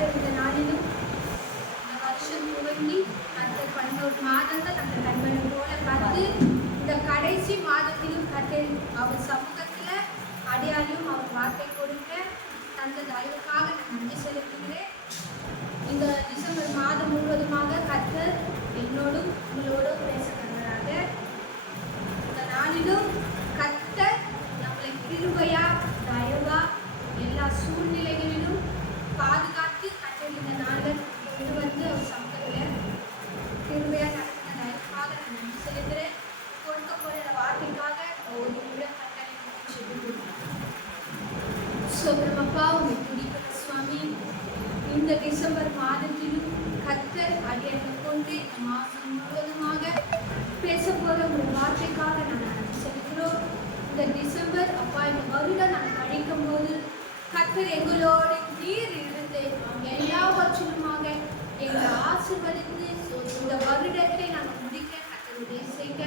கர்த்தர் இந்த நாளிலும் இந்த வருஷம் துவங்கி கர்த்தர் 11 மாதங்கள் நம்ம கண்களை போல பார்த்து இந்த கடைசி மாதத்திலும் கர்த்தர் அவர் சமூகத்தில் அடையாளம் அவர் வார்த்தை கொடுக்க தந்த தயவுக்காக நான் நன்றி செலுத்துகிறேன். இந்த டிசம்பர் மாதம் முழுவதுமாக கர்த்தர் என்னோடும் உங்களோடும் பேச கண்டராக. இந்த நாளிலும் கர்த்தர் நம்மளை கிருபையா தயவா எல்லா சூழ்நிலைகளிலும் பாதுகாத்து கர்த்தர் இந்த நாளில் கொண்டு வந்து அவர் சமூகத்தில் கிருபையா நடத்தின தயவுக்காக நான் நன்றி செலுத்துகிறேன். கொடுக்க போகிற வார்த்தைக்காக ஒரு நிமிடம் கட்டளை சொல்றப்பா உங்களை துடிக்கிற சுவாமி. இந்த டிசம்பர் மாதத்திலும் கர்த்தர் அடியனை கொண்டு இந்த மாதம் முழுவதுமாக பேச போகிற ஒரு வார்த்தைக்காக நான் நன்றி செலுத்துகிறோம். இந்த டிசம்பர் அப்பா இந்த வருடம் நான் கழிக்கும் போது கர்த்தர் எங்களோடு நீர் இருந்து எல்லாவற்றிலுமாக எங்களை ஆசீர்வதித்து இந்த வருடத்தை நாங்கள் முடிக்க கர்த்தருடைய செய்க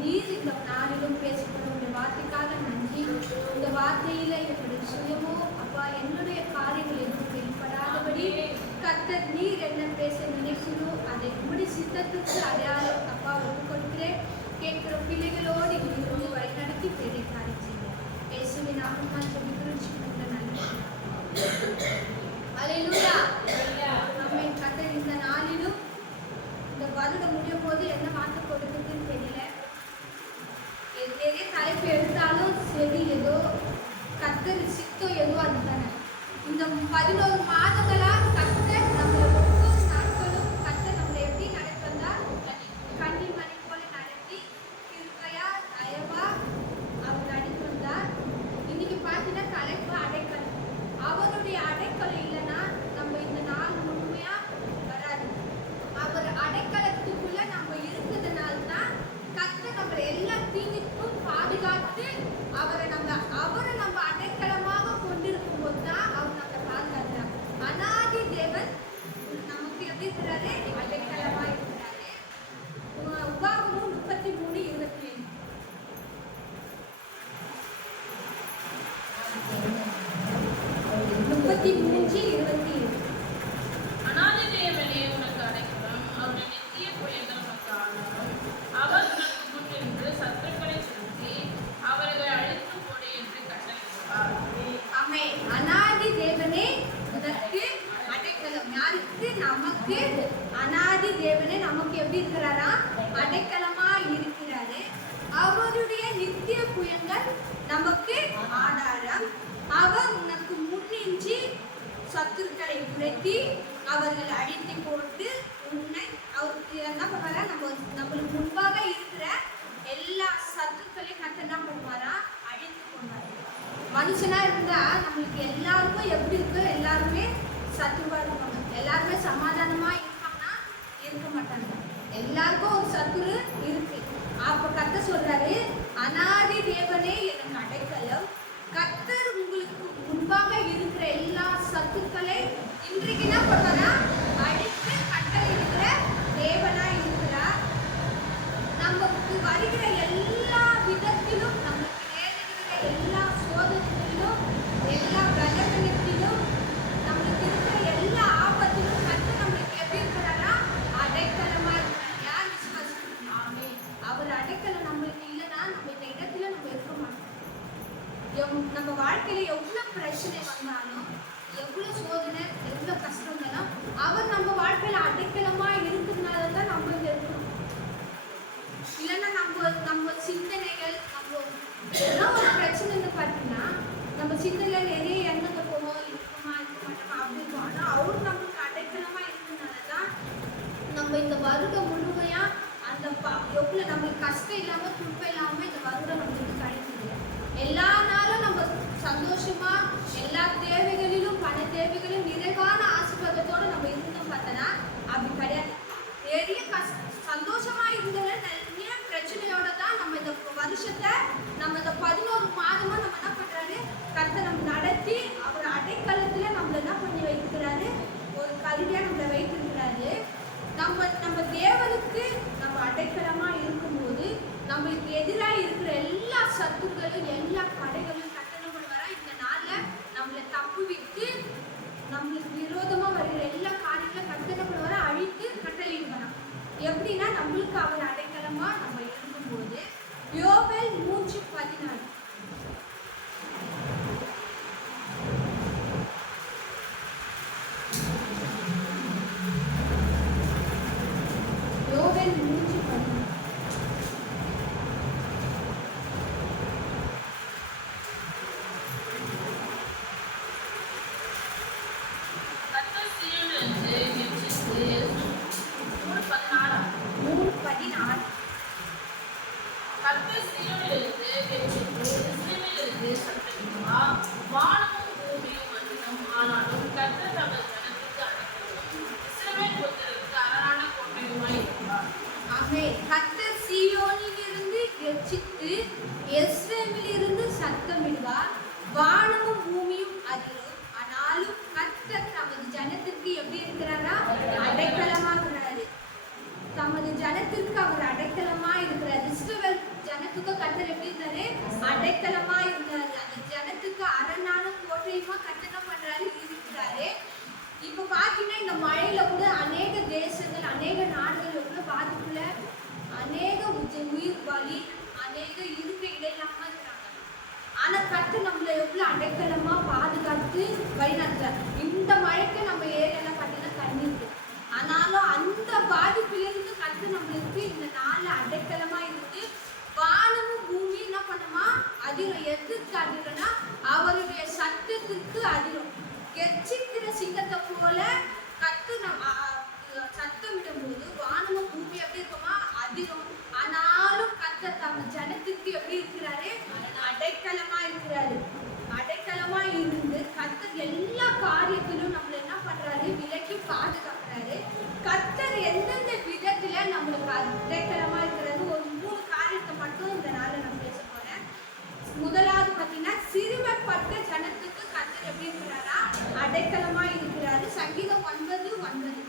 நீர் இந்த நாளிலும் பேசப்படும் இந்த வார்த்தைக்காக நன்றி. இந்த வார்த்தையில என்னுடைய சுயமோ அப்பா என்னுடைய காரியங்கள் எதுவும் வெளிப்படாதபடி கர்த்தர் நீர் என்ன பேச நினைக்கிறோ அதை உங்களுடைய சித்தத்துக்கு அடையாளம் அப்பா ஒப்பு கொடுக்கிறேன். கேட்கிற பிள்ளைகளோடு இங்கிருந்து வழிநடத்தி பெரிய காரியம் செய்ய பேசுவே நாமும் நான் சொல்லிக்கிறோம். அல்லேலூயா. நம்மை கர்த்தர் இந்த நாளிலும் இந்த வருடம் முடியும் போது என்ன வார்த்தை கொடுக்குதுன்னு தெரியல. நிறைய தலைப்பு எடுத்தாலும் சரி ஏதோ கர்த்தர் சித்தம் ஏதோ அதுதானே. இந்த 11 மாதங்களா கர்த்தர் நம்மளை ஒவ்வொரு நாட்களும் கர்த்தர் நம்மளை எப்படி நடத்துறதா கண்ணி மணி போல நடத்தி கிருபையா தயவா அவர் நடத்தி வந்தார். இன்னைக்கு பார்த்தீங்கன்னா தலைப்பு அடைக்கலம். அவருடைய அடைக்கலம் இல்லைன்னா நம்ம இந்த நாள் முழுமையா வராது. அவர் அடைக்கலத்துக்குள்ள நம்ம இருக்கிறதுனால்தான் கர்த்தர் நம்மளை எல்லா தீங்குக்கும் பாதுகாத்து அவரை நம்ம அடைக்கலமாக கொண்டிருக்கும் போது தான் அவர் நம்மளை பாதுகாக்கிறார். அநாதி தேவன் நமக்கு எப்படி இருக்கிறாரு? அடைக்கலமா இருக்கிறாரு. உபாகமம் 33:27 33:27 அநாதி தேவனே உனக்கு அடைக்கலம், அவருடைய நித்திய புயங்கள் உனக்கு ஆதாரம். அவர் உனக்கு முன்னின்று சத்துருக்களை சுற்றி அவர்களை அழித்து போடு என்று கட்டளையிடுவார். ஆமே. அநாதி தேவனே உனக்கு அடைக்கலம். யாருக்கு? நமக்கு. அநாதி தேவனே நமக்கு எப்படி இருக்கிறாரா? அடைக்கலமா இருக்கிறாரு. அவருடைய நித்திய புயங்கள் நமக்கு ஆதாரம். அவர் உனக்கு முன்னின்று சத்துருக்களை உரைத்தி அவர்கள் அழித்து போட்டு உன்னை அவருக்கு என்ன பண்ணுவாரா? நம்மளுக்கு முன்பாக இருக்கிற எல்லா சத்துருக்களையும் கத்த என்ன பண்ணுவாரா? அழித்து கொண்டாரு. மனுஷனா இருந்தா நம்மளுக்கு எல்லாருக்கும் எப்படி இருக்கு? எல்லாருமே சத்துருவா இருப்பாங்க. எல்லாருமே சமாதானமா இருப்பாங்கன்னா இருக்க மாட்டாங்க. எல்லாருக்கும் ஒரு சத்துரு இருக்கு. அப்ப கத்த சொல்றாரு, அநாதி தேவனே எனக்கு அடைக்கலம். கர்த்தர் உங்களுக்கு முன்பாக இருக்கிற எல்லா சத்துக்களை இன்றைக்கு என்ன பண்ணுறா? அடித்து கட்டளை இருக்கிற தேவனா இருக்கிறார். நமக்கு வருகிற எல்லா விதத்திலும் நமக்கு நேரிடுகிற எல்லா சோதனைகளிலும் எல்லா பலவீனத்திலும் நம்மளுக்கு இருக்கிற எல்லா ஆபத்திலும் கர்த்தர் நம்மளுக்கு எப்படி இருக்கிறாரா? அடைக்கலமா இருக்கிறார். யார் விசுவாசிக்கிறீங்க? ஆமென். அவர் அடைக்கலம் நம்மளுக்கு இல்லைன்னா நம்ம இந்த இடத்துல நம்ம இருக்க மாட்டோம். நம்ம வாழ்க்கையில எவ்வளவு பிரச்சனை வந்தாலும் எவ்வளவு சோதனை எவ்வளவு கஷ்டம் இருந்தாலும் அவர் நம்ம வாழ்க்கையில அடைக்கலமா இருக்கிறதுனால தான் நம்ம இங்க இருக்கணும். இல்லைன்னா நம்ம சிந்தனைகள் நம்ம எல்லாம் ஒரு பிரச்சனைன்னு பார்த்தீங்கன்னா நம்ம சிந்தனையில நிறைய எண்ணங்கள் போவோம், இருக்குமா இருக்க மாட்டோமா அப்படி இருக்கும். ஆனா அவர் நம்மளுக்கு அடைக்கலமா இருக்கிறதுனால தான் நம்ம இந்த வருடம் முழுமையா அந்த எவ்வளவு நம்மளுக்கு கஷ்டம் இல்லாம துன்பம் இல்லாம இந்த வருடம் நம்மளுக்கு கழிக்குது. எல்லா நாளும் நம்ம சந்தோஷமா எல்லா தேவைகளிலும் பண தேவைகளிலும் நிறைவான ஆசீர்வாதத்தோடு நம்ம இருந்தோம் பார்த்தனா அப்படி கிடையாது. நிறைய சந்தோஷமா இருந்ததுல நிறைய பிரச்சனையோட தான் நம்ம இந்த வருஷத்தை நம்ம இந்த 11 மாதமா நம்ம என்ன பண்றாரு? கர்த்தர் நம்ம ஜனத்துக்கு கர்த்தர் எப்படி இருந்தாரு? அடைக்கலமா இருந்தாரு. அந்த ஜனத்துக்கு அரணான கோட்டையுமா கர்த்தர் என்ன பண்றாரு? இருக்கிறாரு. இப்ப பாத்தீங்கன்னா இந்த மழையில கூட அநேக தேசங்கள், அநேக நாடுகள் கூட பாதிப்புல அநேக உயிர் பலி, அநேக இருக்க இடையிலாம இருக்கிறாங்க. ஆனா கர்த்தர் நம்மள எவ்வளவு அடைக்கலமா பாதுகாத்து வழிநடத்துறார். இந்த மழைக்கு நம்ம ஏரியால பாத்தீங்கன்னா தண்ணி இருக்கு. ஆனாலும் அந்த பாதிப்பிலிருந்து கர்த்தர் நம்மளுக்கு இந்த நாள்ல அடைக்கலமா இருந்து வானமும் பூமி என்ன பண்ணுமா? அதிரும். எதுக்கு அதிரம்னா அவருடைய சத்தத்திற்கு அதிரும். கெர்ச்சிக்கிற சிங்கத்தை போல கர்த்தர் சத்தமிடும் போது வானமும் பூமி எப்படி இருக்குமா? அதிரும். ஆனாலும் கர்த்தர் தம் ஜனத்துக்கு எப்படி இருக்கிறாரு? அடைக்கலமா இருக்கிறாரு. அடைக்கலமா இருந்து கர்த்தர் எல்லா காரியத்திலும் நம்மள என்ன பண்றாரு? விலக்கி பாதுகாக்கிறாரு. கர்த்தர் எந்தெந்த விதத்துல நம்மளுக்கு அடைக்கலமா இருக்கிறது ஒரு 3 காரியத்தை மட்டும் இந்த நாள்ல நான் பேச போறேன். முதலாவது பாத்தீங்கன்னா சிறுமைப்பட்ட ஜனத்துக்கு கர்த்தர் எப்படி இருக்கிறாரா? அடைக்கலமா இருக்கிறாரு. சங்கீதம் 9:9.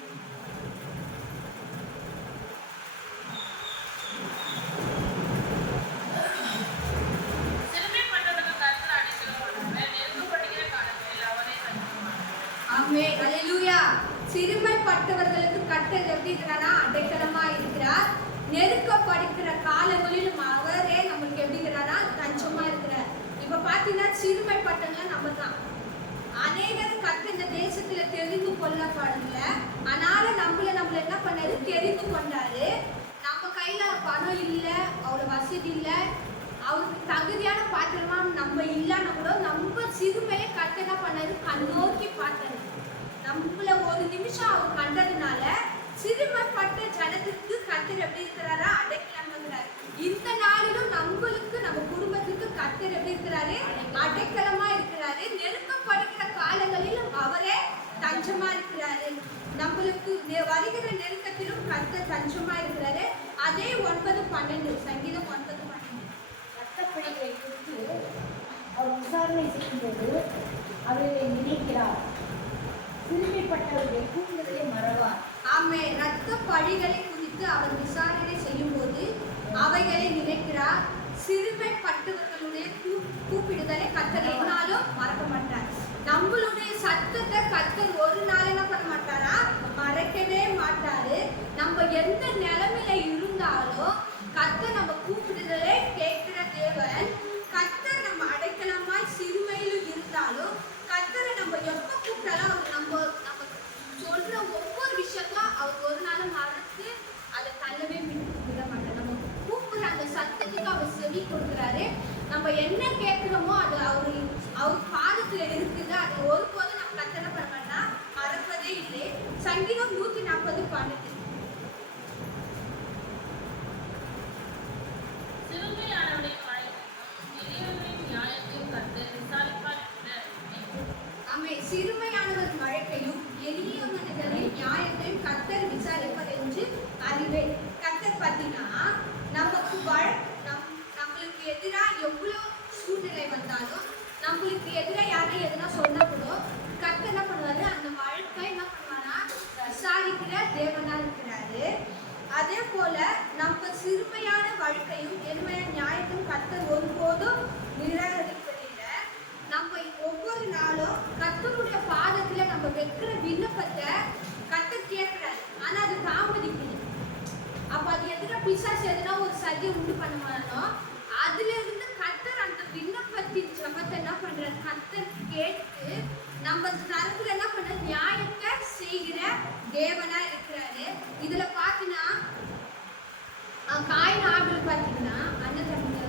சிறுமைப்பட்டவர்களுக்கு கர்த்தர் எப்படி இருக்கிறாரா? அடைக்கலமா இருக்கிறார். நெருக்கப்படுகிற காலங்களிலும் அவரே நம்மளுக்கு எப்படி இருக்கிறாரா? தஞ்சமா இருக்கிறார். இப்ப பாத்தீங்கன்னா சிறுமைப்பட்டவங்க நம்ம தான். அநேகர் கர்த்தர் இந்த தேசத்துல தெரிந்து கொள்ளப்படல. ஆனாலும் நம்மள என்ன பண்ணாரு? தெரிந்து கொண்டாரு. நம்ம கையில பணம் இல்ல, அவ்வளவு வசதி இல்ல, அவருக்கு தகுதியான பாத்திரமா நம்ம இல்லைன்னா கூட நம்ம சிறுமையை கர்த்தர் என்ன பண்ணாரு? கண்ணோக்கி பார்த்தாரு. நம்மள ஒரு நிமிஷம் அவர் கண்டதுனால சிறுமைப்பட்ட ஜனத்துக்கு கர்த்தர் எப்படி இருக்கிறாரா? அடைக்கலமா இருக்கிறாரு. இந்த நாளிலும் நம்மளுக்கு நம்ம குடும்பத்துக்கு கர்த்தர் எப்படி இருக்கிறாரு? அடைக்கலமா இருக்கிறாரு. நெருக்கப்படுகிற காலங்களிலும் அவரே தஞ்சமா இருக்கிறாரு. நம்மளுக்கு வருகிற நெருக்கத்திலும் கர்த்தர் தஞ்சமா இருக்கிறாரு. அதே 9:12 சங்கீதம் 9:12. ரத்தப்பழிகளை குறித்து அவர் விசாரணை செய்யும்போது அவர்களை நினைக்கிறார். சிறுமைப்பட்டவர்களை கூப்பிடுவதை மறவார். ஆமே. ரத்த பழிகளை குறித்து அவர் விசாரணை செய்யும் போது அவைகளை நினைக்கிறார். சிறுமைப்பட்டவர்களுடைய கூப்பிடுதலை கர்த்தர் என்னாலும் மறக்க மாட்டார். நம்மளுடைய சத்தத்தை கர்த்தர் ஒரு நாள் என்ன பண்ண மாட்டாரா? மறக்கவே மாட்டாரு. நம்ம எந்த நிலைமையில இருந்தாலும் கர்த்தர் நம்ம கூப்பிடுதலை கேட்கிற தேவன். கர்த்தர் நம்ம அடைக்கலமாய் சிறுமையிலும் இருந்தாலும் கர்த்தரை நம்ம எப்ப கூப்பிட்டாலும் அவர் நம்ம சொல்ற ஒவ்வொரு விஷயத்தையும் அவர் ஒரு நாளும் மறந்து அதை தள்ளவே விட மாட்டார். நம்ம கூப்பிடுற அந்த சத்தத்துக்கு அவர் செவி கொடுக்குறாரு. நம்ம என்ன கேட்கிறோமோ அது அவர் பாதத்துல இருக்குது. அது ஒருபோதும் நம்ம கர்த்தரை பண்ண மாட்டா, மறப்பதே இல்லை. சங்கீதம் 140:12. சிறுமையானவர் வழக்கையும் எளியவர்களின் நியாயத்தையும் கர்த்தர் விசாரிப்பார் என்று அறிவேன். கர்த்தர் பார்த்தீங்கன்னா நம்மளுக்கு எதிராக எவ்வளோ சூழ்நிலை வந்தாலும் நம்மளுக்கு எதிராக யாரும் எதுனா சொன்னா கூட கர்த்தர் என்ன பண்ணுவாரு? அந்த வழக்கை என்ன பண்ணுவாரா? விசாரிக்கிற தேவனா இருக்கிறாரு. அதே போல நம்ம சிறுமையான வழக்கையும் எளிமையான நியாயத்தையும் கர்த்தர் ஒருபோதும் நிராகரிப்பதில்லை. நம்ம ஒவ்வொரு நாளும் கர்த்தருடைய பாதத்துல நம்ம வைக்கிற விண்ணப்பத்தை கர்த்தர் கேட்கிறாரு. ஆனா அது தாமதிக்குது. அப்ப அது எதுனா பிசாசு எதுனா ஒரு சதியை உண்டு பண்ணுவானோ அதுல இருந்து கர்த்தர் அந்த விண்ணப்பத்தின் ஜபத்தை என்ன பண்றாரு? கர்த்தர் கேட்டு நம்ம தரத்துல என்ன பண்ற நியாயத்தை செய்கிற தேவனா இருக்கிறாரு. இதுல பாத்தீங்கன்னா காயின் ஆபில் பாத்தீங்கன்னா அண்ணன் தம்பி.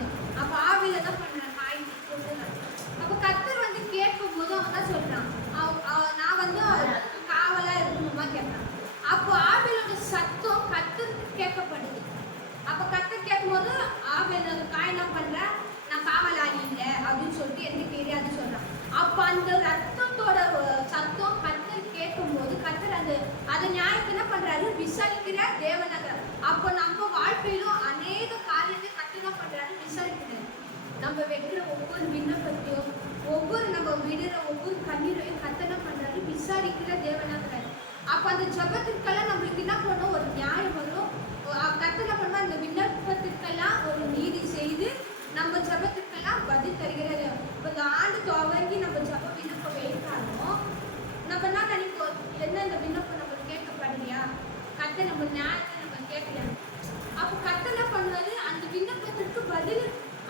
அப்ப ஆபில் என்ன பண்றான்? காயின் கொண்டுறான். அப்ப கர்த்தர் வந்து கேட்கும் போது அவன் தான் சொல்றான், நான் வந்து காவலா இருக்கணுமா கேட்கிறான். அப்போ ஆபிலோட சத்தம் கர்த்தருக்கு கேட்கப்படுது. அப்ப கர்த்தர் கேட்கும் போது ஆபில் காய் என்ன பண்ற? நான் காவலாளி இல்லை அப்படின்னு சொல்லிட்டு எனக்கு தெரியாது சொல்றான். அப்ப அந்த ரத்தத்தோட சத்தம் கர்த்தர் கேட்கும் போது கர்த்தர் அந்த நியாயத்தை என்ன பண்றாரு? விசாரிக்கிற தேவனகர். அப்போ நம்ம வாழ்க்கையிலும் அநேக காரியத்தை கர்த்தர் என்ன பண்றாரு? விசாரிக்கிறாரு. நம்ம வைக்கிற ஒவ்வொரு விண்ணப்பத்தையும் ஒவ்வொரு நம்ம விடுற ஒவ்வொரு கண்ணீரையும் கர்த்தர் என்ன பண்றாரு? விசாரிக்கிற தேவனாகிறாரு. அப்ப அந்த ஜபத்திற்கெல்லாம் நம்மளுக்கு என்ன பண்ணும்? ஒரு நியாயம் வரும், கர்த்தர் என்ன பண்ணுவார், அந்த விண்ணப்பத்துக்கெல்லாம் ஒரு நீதி செய்து நம்ம ஜபத்துக்கெல்லாம் பதில் தருகிறாரு. இப்போ இந்த ஆண்டு துவங்கி நம்ம ஜப விண்ணப்பம் வைத்தாலும் நம்ம என்ன நினைப்போம், என்ன இந்த விண்ணப்பம் நம்ம கேட்கப்படலையா, கர்த்தர் நம்ம ஞானத்தை நம்ம கேட்கல. அப்போ கர்த்தர் என்ன பண்ணுவாரு, அந்த விண்ணப்பத்திற்கு பதில்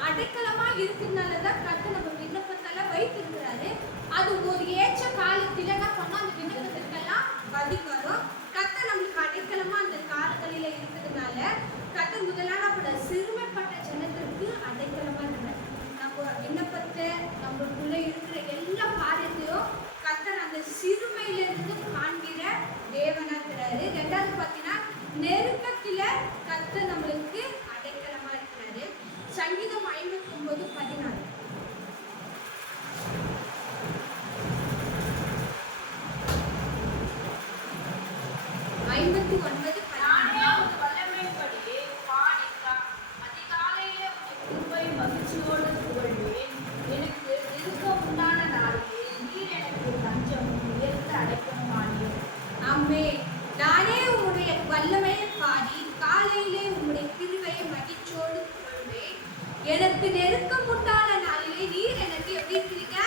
அடைக்கலமா இருக்கிறதுனாலதான் கர்த்தர் நம்ம விண்ணப்பத்தெல்லாம் வைத்திருக்கிறாரு. அது ஒரு ஏற்ற காலத்துல என்ன பண்ணோம், அந்த விண்ணப்பத்திற்கெல்லாம் பதில் வரும். கர்த்தர் நம்மளுக்கு அடைக்கலமா அந்த காலங்களில இருக்கிறதுனால கர்த்தர் முதலான சிறுமைப்பட்ட ஜனத்திற்கு அடைக்கலமா இருக்கிறார். நம்ம விண்ணப்பத்தை நம்மளுக்குள்ள இருக்கிற எல்லா காரியத்தையும் கர்த்தர் அந்த சிறுமையிலிருந்து காண்கிற தேவனா இருக்கிறாரு. ரெண்டாவது பார்த்தீங்கன்னா நெருக்கத்தில கர்த்தர் நம்மளுக்கு அடைக்கலமா இருக்கிறாரு. சங்கீதம் 59:14. நானே உம்முடைய வல்லமையை பாடி காலையிலே உம்முடைய கிருபையை மகிழ்ச்சியோடு புகழ்வேன். எனக்கு நெருக்கம் உண்டான நாளிலே நீர் எனக்கு எப்படி இருக்கிறீங்க,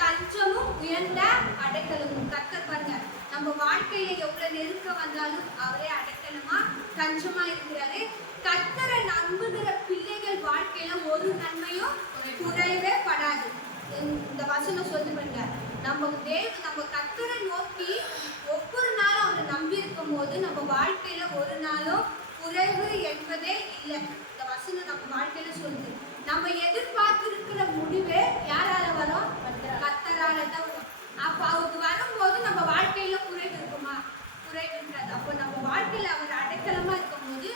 தஞ்சமும் உயர்ந்த அடைக்கலமும். கர்த்தர் பாருங்க, நம்ம வாழ்க்கையில எவ்வளவு நெருக்கம் வந்தாலும் அவரே அடைக்கலமா தஞ்சமா இருக்கிறாரு. கர்த்தரை நம்புகிற பிள்ளைகள் வாழ்க்கையில ஒரு நன்மையும் குறைவே படாது. இந்த வசனம் சொல்லி பாருங்க, நம்ம கர்த்தரை நோக்கி ஒவ்வொரு நாளும் அவரை நம்பி இருக்கும் போது நம்ம வாழ்க்கையில ஒரு நாளும் குறைவு என்பதே இல்லை. இந்த வசனம் நம்ம வாழ்க்கையில சொல்லுது. நம்ம எதிர்பார்த்து இருக்கிற முடிவே யாரால வரும், கர்த்தரால தான் வரும். அப்ப அவருக்கு வரும்போது நம்ம வாழ்க்கையில குறைவு இருக்குமா, குறைவு இருக்காது. அப்போ நம்ம வாழ்க்கையில அவர் அடைக்கலமா இருக்கும் போது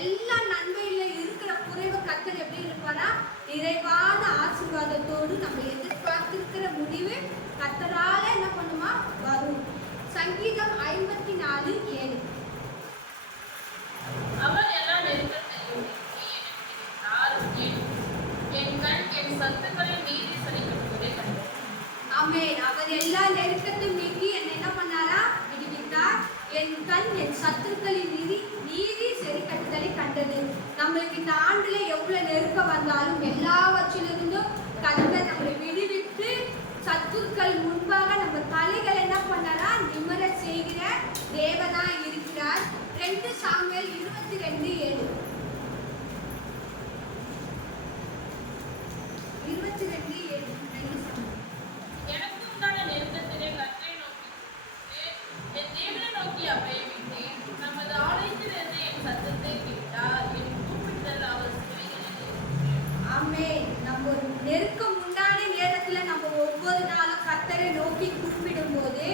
எல்லா நன்மையில இருக்கிற குறைவு கர்த்தர் எப்படி இருப்பாரா, நிறைவான ஆசீர்வாதத்தோடு நம்ம எதிர்பார்த்திருக்கிற முடிவு கர்த்தரால என்ன பண்ணுமா வரும். சங்கீதம் 54:7. அவர் எல்லா நெருக்கத்தையும் என் கண் என் சத்துக்களின் நீதி சரிக்கட்டுவதை கண்டது. ஆமென். அவர் எல்லா நெருக்கத்தையும் நீக்கி என்னை என்ன பண்ணாரா, விடுவித்தார். என் கண் என் சத்துருக்களின் நீதி சரி கட்டுதலை கண்டது. நம்மளுக்கு இந்த ஆண்டுல எவ்வளவு நெருக்கம் வந்தாலும் எல்லாவற்றிலிருந்தும் கர்த்தர் நம்மளை விடுவித்து சத்துருக்கள் முன்பாக நம்ம தலைகள் என்ன பண்ணாரா நிமிர செய்கிற தேவனா இருக்கிறார். 2 சாமுவேல் 22:7. 22:7. எனக்கு உண்டான நெருக்கத்திலே கர்த்தரை நோக்கி என் தேவனை நோக்கி அபயமிட்டேன். நமது ஆலயத்திலிருந்து என் சத்தத்தை கேட்டார். என் கூப்பிட்டல் அவர் சிறைகளில். ஆமென். நம்ம நெருக்கம் உண்டான நேரத்துல நம்ம ஒவ்வொரு நாளும் கர்த்தரை நோக்கி கூப்பிடும் போது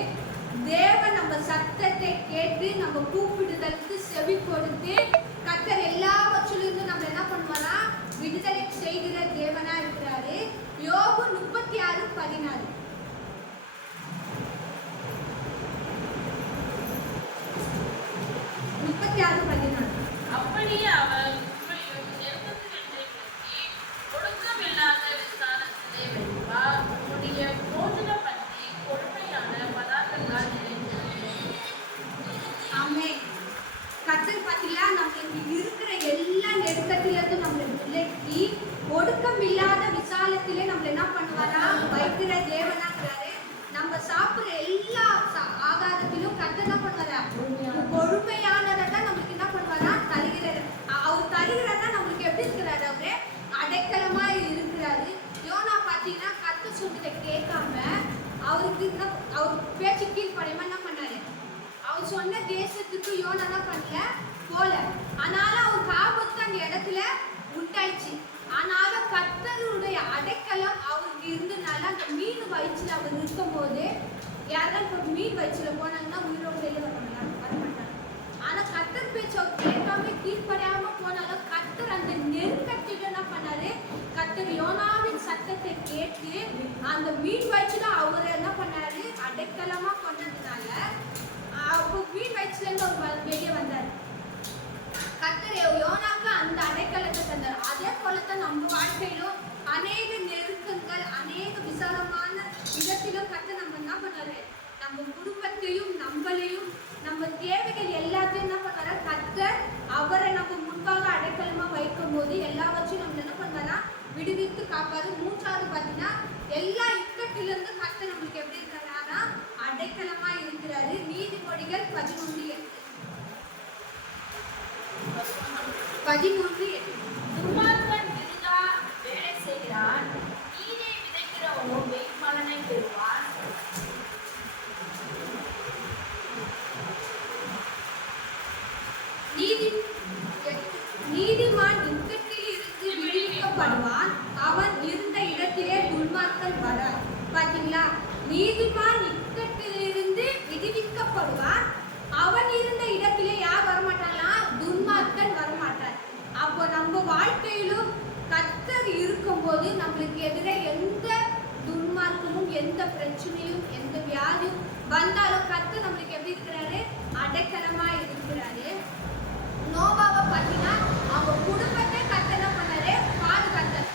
தேவன் நம்ம சத்தத்தை கேட்டு நம்ம கூப்பிடுதலுக்கு செவி கொடுத்து கர்த்தர் எல்லாவற்றிலிருந்து நம்ம என்ன பண்ணுவாரா விடுதலை செய்கிற தேவனா இருக்கிறாரு. யோபு 36:16. 36:16. அப்படியே அவர் உங்களையும் நெருக்கத்தினின்று விலக்கி ஒடுக்கமில்லாத விசாலத்திலே வைப்பார். உம்முடைய போஜன பந்தி கொழுமையான பதார்த்தங்களால் நிறைந்திருக்கிறது. ஆமென். கர்த்தர் பார்த்தீங்களா, நம்மளுக்கு இருக்கிற எல்லா நெருக்கத்திலிருந்து நம்மளை விலக்கி ஒடுக்கம் இல்லாத விசாலத்திலே நம்மள என்ன பண்ணுவாரா வைக்கிற தேவனாங்கிறாரு. நம்ம சாப்பிடுற எல்லா ஆகாரத்திலும் கர்த்தர் என்ன பண்ணுவாரா கொழுமையானதை தான் நம்மளுக்கு என்ன பண்ணுவாரா தருகிறாரு. அவர் தருகிறதா நம்மளுக்கு எப்படி இருக்கிறாரு, அவரு அடைக்கலமா இருக்கிறாரு. யோனா பார்த்தீங்கன்னா கர்த்தர் சொல்றதை கேட்காம அவருக்கு அவர் பேச்சு கீழ்ப்படையமா என்ன பண்ணாரு, அவர் சொன்ன தேசத்துக்கு யோனா என்ன பண்ணல போல. ஆனாலும் அவருக்கு ஆபத்து அந்த இடத்துல உண்டாயிடுச்சு. ஆனாலும் கர்த்தருடைய அடைக்கலம் அவருக்கு இருந்ததுனால அந்த மீன் வயிற்றுல அவர் இருக்கும் போது யாராவது இப்போ மீன் வயிற்றுல போனாங்கன்னா உயிரோடு வெளியே வரமாட்டாங்க. ஆனா கர்த்தர் பேச்சு அவர் கேட்காம கீழ்ப்படையாம போனாலும் கர்த்தர் அந்த நெருக்கத்தில் என்ன பண்ணாரு, கர்த்தர் யோனாவின் சத்தத்தை கேட்டு அந்த மீன் வயிற்றுல அவர் என்ன பண்ணாரு அடைக்கலமா கொண்டதுனால அப்போ மீன் வயிற்றுல இருந்து அவர் வெளியே வந்தார். கர்த்தர் யோனாக்கு அந்த அடைக்கலத்தை தந்தார். அதே போலத்தான் நம்ம வாழ்க்கையிலும் அநேக நெருக்கங்கள் அநேக விசாலமான இடத்திலும் கர்த்தர் நம்ம என்ன பண்ணாரு, நம்ம குடும்பத்தையும் நம்மளையும் நம்ம தேவைகள் எல்லாத்தையும் என்ன பண்ணாரு கர்த்தர் அவரை நம்ம முன்பாக அடைக்கலமா வைக்கும் போது எல்லாவற்றையும் நம்ம என்ன பண்ணாரா விடுவித்து காப்பாரு. மூன்றாவது பார்த்தீங்கன்னா எல்லா இக்கட்டிலிருந்து கர்த்தர் நம்மளுக்கு எப்படி இருக்கிறாரா அடைக்கலமா இருக்கிறாரு. நீதிமொழிகள் 11:8. துன்மார்க்கன் விருதா வேலை செய்கிறான், நீதியை விதைக்கிறவனோ வெகுமலனை பெறுவான். நீதிமான் இக்கட்டில் இருந்து விடுவிக்கப்படுவான், அவன் இருந்த இடத்திலே துன்மார்க்கன் வரார். பாத்தீங்களா, நீதிமான் இக்கட்டில் இருந்து விடுவிக்கப்படுவான், அவன் இருந்த இடத்திலே யார் வரமாட்டானா துன்மார்க்கன் வரமாட்டார். அப்போ நம்ம வாழ்க்கையிலும் கர்த்தர் இருக்கும்போது நம்மளுக்கு எதிரே எந்த துன்மார்க்கமும் எந்த பிரச்சனையும் எந்த வியாதியும் வந்தாலும் கர்த்தர் நம்மளுக்கு எப்படி இருக்கிறாரு அடைக்கலமா இருக்கிறாரு. நோவாவை பார்த்தீங்கன்னா அவங்க குடும்பத்தை கர்த்தர் என்ன பண்ணாரு பாதுகாத்தார்.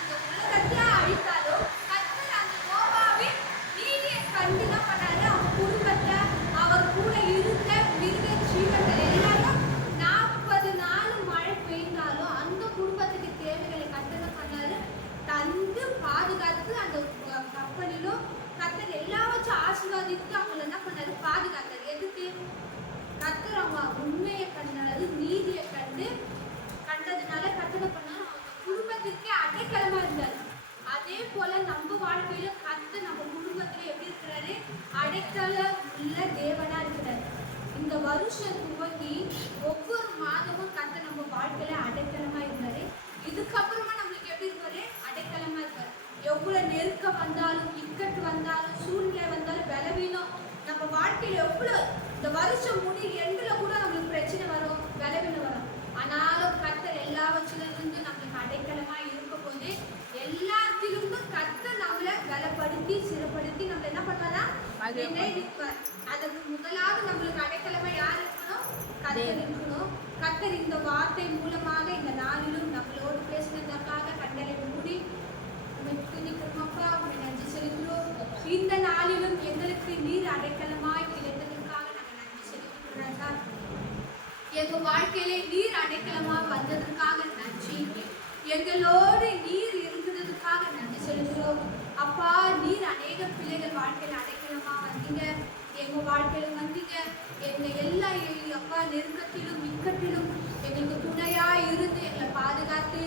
இந்த உலகத்தை அழித்தாலும் கர்த்தர் அந்த நோவாவின் நீதியை கண்டு என்ன பண்ணாரு அவங்க குடும்பத்தை அவர் கூட இருந்த மிருக ஜீவன்கள் எல்லாரும் 40 நாள் மழை பெய்ந்தாலும் அந்த குடும்பத்துக்கு தேவைகளை கர்த்தர் என்ன பண்ணாரு தந்து பாதுகாத்து அந்த கப்பலிலும் கர்த்தர் எல்லாவற்றும் ஆசீர்வாதித்து அவங்களை என்ன பண்ணாரு பாதுகாத்தார். எதுக்கு கர்த்தர் அவங்க உண்மையை கண்டாரு நீதியை கண்டதுனால கர்த்தர் பண்ணாரு அவங்க குடும்பத்திற்கே அடைக்கலமா இருந்தாரு. அதே போல நம்ம வாழ்க்கையில கர்த்தர் நம்ம குடும்பத்துல எப்படி இருக்கிறாரு அடைக்கலம் உள்ள தேவனா இருக்கிறாரு. இந்த வருஷம் துவங்கி ஒவ்வொரு மாதமும் கர்த்தர் நம்ம வாழ்க்கையில அடைக்கலமா இருந்தாரு. இதுக்கப்புறமா நம்மளுக்கு எப்படி இருப்பாரு அடைக்கலமா இருப்பாரு. எவ்வளவு நெருக்கம் வந்தாலும் இக்கட்டு வந்தாலும் சூழ்நிலை வந்தாலும் பலவீனம் நம்ம வாழ்க்கையில எவ்வளவு இந்த வருஷம் எண்டுல கூட நம்மளுக்கு பிரச்சனை வரும் பலவீனம் வரும். ஆனாலும் கர்த்தர் எல்லாவற்றிலிருந்து நம்மளுக்கு அடைக்கலமா இருக்க போது எல்லாத்திலிருந்தும் கர்த்தர் நம்மளை பலப்படுத்தி சிறப்படுத்தி நம்ம என்ன பண்ணாரா நினைப்பார். அதற்கு முதலாவது நம்மளுக்கு அடைக்கலமா யார் இருக்கணும் கர்த்தர் இருக்கணும். கர்த்தர் இந்த வார்த்தை மூலமாக இந்த நாளிலும் நம்மளோடு பேசினதற்காக கண்களை மூடி துணிக்குமப்பா உங்களை நன்றி செலுத்துகிறோம். இந்த நாளிலும் எங்களுக்கு நீர் அடைக்கலமாய் கிடைத்ததற்காக நாங்கள் நன்றி செலுத்துகிறோம். எங்க வாழ்க்கையிலே நீர் அடைக்கலமா வந்ததற்காக நன்றி. எங்களோடு நீர் இருந்ததுக்காக நன்றி செலுத்துகிறோம். அப்பா நீர் அநேக பிள்ளைகள் வாழ்க்கையில அடைக்கலமா வந்தீங்க, எங்க வாழ்க்கையில வந்தீங்க. எங்க எல்லா அப்பா நெருக்கத்திலும் இக்கட்டிலும் எங்களுக்கு துணையா இருந்து எங்களை பாதுகாத்து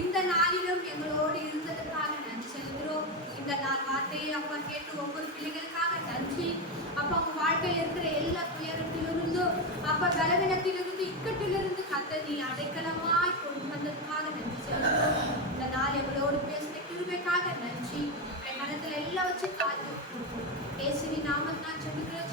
இந்த நாளிலும் எங்களோடு இருந்ததற்காக நன்றி செலுத்துகிறோம். இந்த நாள் வார்த்தையை அப்பா கேட்டு ஒவ்வொரு பிள்ளைகளுக்காக நன்றி. அப்பா உங்க வாழ்க்கையில் இருக்கிற எல்லா துயரத்திலிருந்தும் அப்பா பலவீனத்திலிருந்து இக்கட்டிலிருந்து கர்த்தர் நீ அடைக்கலமாய் கொண்டு வந்ததுக்காக நன்றி செலுத்துகிறோம். இந்த நாள் எங்களோடு பேசின கிருபைக்காக நன்றி. என் மனத்தில் எல்லா வச்சு காத்து இயேசுவின் நாமத்தினால் ஜெபிக்கிறோம்.